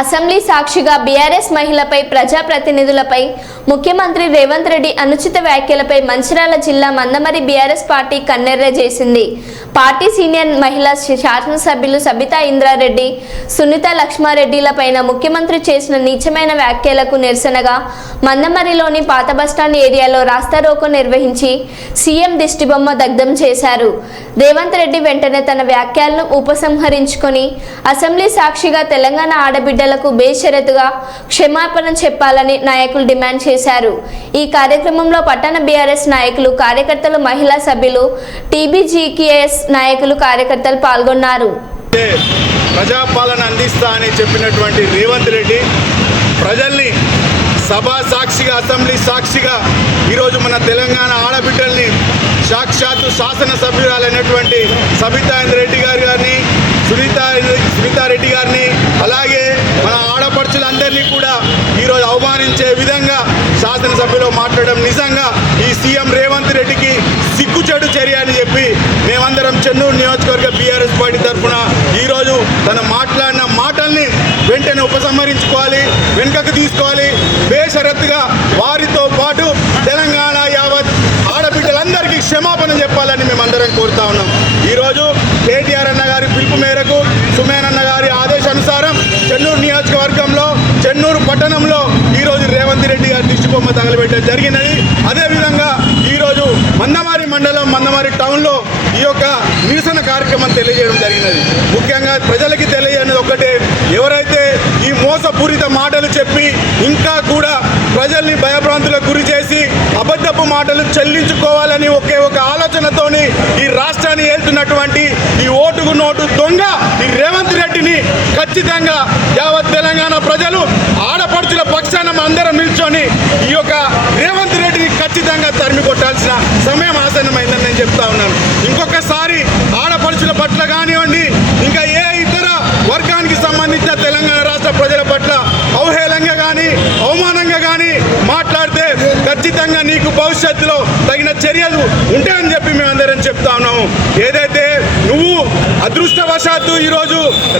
Assembly సాక్షిగా BRS మహిళపై ప్రజాప్రతినిధులపై ముఖ్యమంత్రి రేవంత్ రెడ్డి అనుచిత వ్యాఖ్యలపై మంచిర్యాల జిల్లా మందమరి బీఆర్ఎస్ పార్టీ కన్నెర్ర చేసింది. పార్టీ సీనియర్ మహిళా శాసనసభ్యులు సబితా ఇంద్రారెడ్డి సునీత లక్ష్మారెడ్డిలపైన ముఖ్యమంత్రి చేసిన నీచమైన వ్యాఖ్యలకు నిరసనగా మందమరిలోని పాత బస్టాండ్ ఏరియాలో రాస్తారోకో నిర్వహించి సీఎం దిష్టిబొమ్మ దగ్ధం చేశారు. రేవంత్ రెడ్డి వెంటనే తన వ్యాఖ్యలను ఉపసంహరించుకొని అసెంబ్లీ సాక్షిగా తెలంగాణ ఆడబిడ్డలకు బేషరతుగా క్షమాపణ చెప్పాలని నాయకులు డిమాండ్ చేశారు. ఈ కార్యక్రమంలో పట్టణ బీఆర్ఎస్ నాయకులు కార్యకర్తలు మహిళా సభ్యులు టీబీజీకేఎస్ నాయకులు కార్యకర్తలు పాల్గొన్నారు. ప్రజాపాలన అందిస్తా అని చెప్పినటువంటి రేవంత్ రెడ్డి ప్రజల్ని సభా సాక్షిగా అసెంబ్లీ సాక్షిగా ఈరోజు మన తెలంగాణ ఆడబిడ్డల్ని సాక్షాత్తు శాసనసభ్యురాలైనటువంటి సబితాంద్ర రెడ్డి గారి గారిని సునీత సునీతారెడ్డి గారిని అలాగే మన ఆడపడుచులందరినీ కూడా ఈరోజు అవమానించే విధంగా శాసనసభ్యులు మాట్లాడడం నిజంగా ఈ సీఎం చెన్నూరు నియోజకవర్గ బీఆర్ఎస్ పార్టీ తరఫున ఈరోజు తను మాట్లాడిన మాటల్ని వెంటనే ఉపసంహరించుకోవాలి వెనుకకు తీసుకోవాలి. బేషరత్తుగా వారితో పాటు తెలంగాణ యావత్ ఆడబిడ్డలందరికీ క్షమాపణ చెప్పాలని మేమందరం కోరుతా ఉన్నాం. ఈరోజు కేటీఆర్ అన్న గారి పిలుపు మేరకు సుమేన్ అన్న గారి ఆదేశానుసారం చెన్నూరు నియోజకవర్గంలో చెన్నూరు పట్టణంలో ఈరోజు రేవంత్ రెడ్డి గారి దిష్టిబొమ్మ తగలబెట్టడం జరిగినది. మండలం మందమారి టౌన్లో ఈ యొక్క నిరసన కార్యక్రమం తెలియజేయడం జరిగినది. ముఖ్యంగా ప్రజలకి తెలియజేయనిది ఒకటే ఎవరైతే ఈ మోసపూరిత మాటలు చెప్పి ఇంకా కూడా ప్రజల్ని భయభ్రాంతులకు గురి చేసి అబద్ధపు మాటలు చెల్లించుకోవాలని ఒకే ఒక ఆలోచనతోని ఈ రాష్ట్రాన్ని ఏల్తున్నటువంటి ఈ ఓటుకు నోటు దొంగ ఈ రేవంత్ రెడ్డిని ఖచ్చితంగా యావత్ తెలంగాణ ప్రజలు ఆడపడుచుల పక్షాన అందరం నిల్చొని ఈ యొక్క రేవంత్ రెడ్డిని ఖచ్చితంగా తరిమి కొట్టాల్సిన సమయం ఆసన్నమైందని నేను చెప్తా ఉన్నాను ఇంకొకసారి ఆడపడుచుల పట్ల కానివ్వండి ఇంకా ఏ ఇతర వర్గానికి సంబంధించిన తెలంగాణ రాష్ట్ర ప్రజల పట్ల అవహేళంగా కానీ అవమానంగా కానీ మాట్లాడితే ఖచ్చితంగా నీకు భవిష్యత్తులో తగిన చర్యలు ఉంటాయని చెప్పి మేమందరం చెప్తా ఉన్నాము. ఏదైతే నువ్వు అదృష్టవశాత్తు ఈరోజు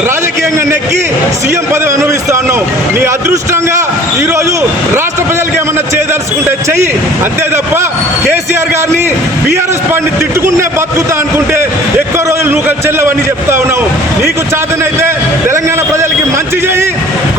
రాజకీయంగా నెక్కి సీఎం పదవి అనుభవిస్తా ఉన్నావు. నీ అదృష్టంగా ఈరోజు రాష్ట్ర ప్రజలకు ఏమన్నా చేయదలుచుకుంటే చెయ్యి. అంతే తప్ప కేసీఆర్ గారిని బీఆర్ఎస్ పార్టీని తిట్టుకుంటే బతుకుతా అనుకుంటే ఎక్కువ రోజులు నువ్వు చెల్లవని చెప్తా ఉన్నావు. నీకు చాతనైతే తెలంగాణ ప్రజలకి మంచి చేయి.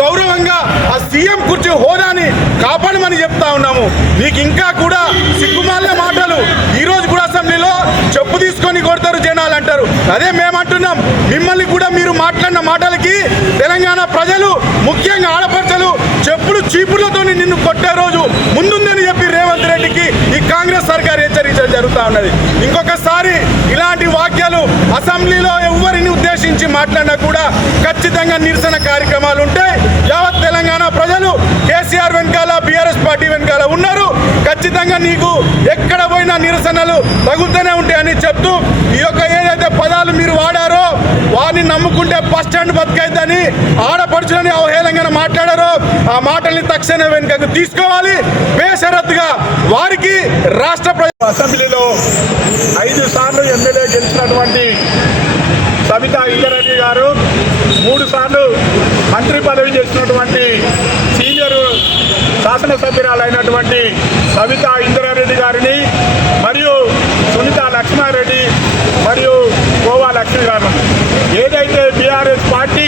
గౌరవంగా ఆ సీఎం కుర్చీ హోదాని కాపాడమని చెప్తా ఉన్నాము. నీకు ఇంకా కూడా సిగ్గుమాల మాటలు. ఈరోజు కూడా అసెంబ్లీలో చెప్పు తీసుకొని కొడతారు జనాలు అంటారు. అదే మేమంటున్నాం. మిమ్మల్ని కూడా మీరు మాట్లాడిన మాటలకి తెలంగాణ ప్రజలు ముఖ్యంగా ఆడపడతలు చెప్పులు చీపులతో నిన్ను కొట్టే రోజు ముందుందని చెప్పి రేవంత్ రెడ్డికి ఈ కాంగ్రెస్ సర్కార్ హెచ్చరించడం జరుగుతూ ఉన్నది. ఇంకొకసారి ఇలాంటి వాక్యాలు అసెంబ్లీలో ఎవరిని ఉద్దేశించి మాట్లాడినా కూడా ఖచ్చితంగా నిరసన కార్యక్రమాలు ఉంటాయి. యావత్ తెలంగాణ ప్రజలు ఖచ్చితంగా నీకు ఎక్కడ పోయినా నిరసనలు తగులుతూనే ఉంటాయని చెప్తూ ఈ యొక్క ఏదైతే పదాలు మీరు వాడారో వారిని నమ్ముకుంటే బస్ స్టాండ్ బతికైద్దని ఆడపడుచులని అవహేళంగా మాట్లాడారో ఆ మాటల్ని తక్షణ వెనుకకు తీసుకోవాలి. బేషరత్తుగా వారికి రాష్ట్ర అసెంబ్లీలో ఐదు సార్లు ఎమ్మెల్యే గెలిచినటువంటి సబితా ఇంద్రారెడ్డి గారు మూడు సార్లు మంత్రి పదవి చేసినటువంటి శాసనసభ్యురాలైనటువంటి సవిత ఇంద్రారెడ్డి గారిని మరియు సునీత లక్ష్మారెడ్డి మరియు గోవా లక్ష్మి గారు. ఏదైతే బీఆర్ఎస్ పార్టీ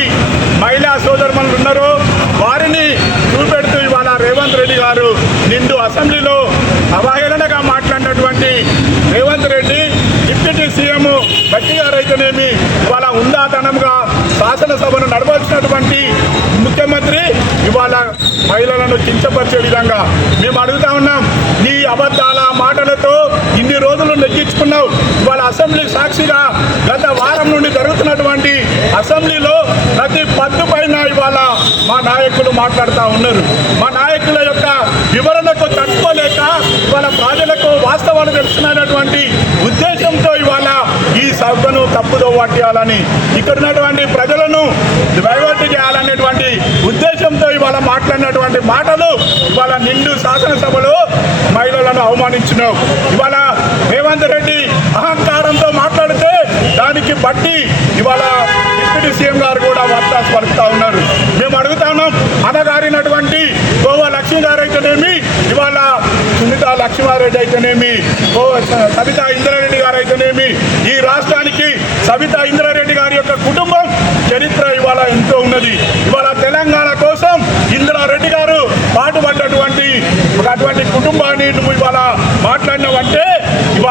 మహిళా సోదరుమణులు ఉన్నారో వారిని చూపెడుతూ ఇవాళ రేవంత్ రెడ్డి గారు నిండు అసెంబ్లీలో అవహేళనగా మాట్లాడినటువంటి రేవంత్ రెడ్డి డిప్యూటీ సీఎం బట్టి గారు అయితేనేమి ఇవాళ ఉందాతనంగా శాసనసభను నడప ముఖ్యమంత్రి ఇవాళ మహిళలను కించపరిచే విధంగా మేము అడుగుతా ఉన్నాం నీ అబద్ధాల మాటలతో ఇన్ని రోజులు నెగ్గించుకున్నావు ఇవాళ అసెంబ్లీ సాక్షిగా గత వారం నుండి జరుగుతున్నటువంటి అసెంబ్లీలో ప్రతి పద్దు పైన ఇవాళ మా నాయకులు మాట్లాడుతూ ఉన్నారు. మా నాయకుల యొక్క వివరణకు తట్టుకోలేక ఇవాళ ప్రజలకు వాస్తవాలు తెలుస్తున్నటువంటి ఉద్దేశంతో ఇవాళ ఈ సభను తప్పుదో పట్టాలని ఇక్కడ ఉన్నటువంటి ప్రజలను డైవర్ట్ చేయాలనేటువంటి ఉద్దేశంతో ఇవాళ మాట్లాడినటువంటి మాటలు ఇవాళ నిండు శాసనసభలో మహిళలను అవమానించినావు ఇవాళ రేవంత్ రెడ్డి అహంకారంతో దానికి బట్టి ఇవాళ డిప్యూటీ సీఎం గారు కూడా వార్తా స్పరుస్తూ ఉన్నారు. మేము అడుగుతాను అనగారినటువంటి గోవా లక్ష్మి గారు అయితేనేమి ఇవాళ సునీత లక్ష్మారెడ్డి అయితేనేమి గోవా సబితా ఇంద్రారెడ్డి గారు అయితేనేమి ఈ రాష్ట్రానికి సబితా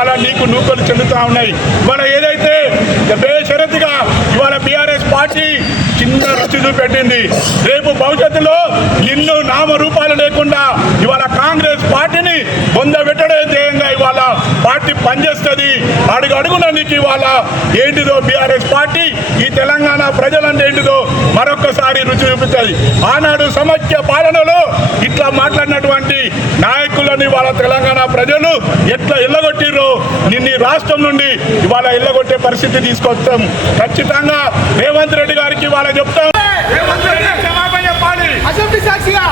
ఇవాళ నీకు నూకలు చెల్లుతా ఉన్నాయి. ఇవాళ ఏదైతే బేషరతిగా ఇవాళ బీఆర్ఎస్ పార్టీ చిన్న రుచి చూపెట్టింది రేపు భవిష్యత్తులో ఇల్లు నామరూపాలు లేకుండా ఇవాళ కాంగ్రెస్ పార్టీని పొందబెట్టడే ధ్యేయంగా ఇవాళ పార్టీ పనిచేస్తుంది. అడుగు అడుగున నీకు ఇవాళ ఏంటిదో బీఆర్ఎస్ పార్టీ ఈ తెలంగాణ ప్రజలంటే ఏంటిదో మరొకసారి రుచి చూపిస్తుంది. ఆనాడు సమైక్య పాలనలో ఇట్లా మాట్లాడినటువంటి నాయకులను ఇవాళ తెలంగాణ ప్రజలు ఎట్లా ఇళ్ళగొట్టిరో నిన్న రాష్ట్రం నుండి ఇవాళ ఇల్లగొట్టే పరిస్థితి తీసుకొస్తాం. ఖచ్చితంగా రేవంత్ రెడ్డి గారికి ఇవాళ చెప్తాం. రేవంత్ రెడ్డి అసెంబ్లీ సాక్షిగా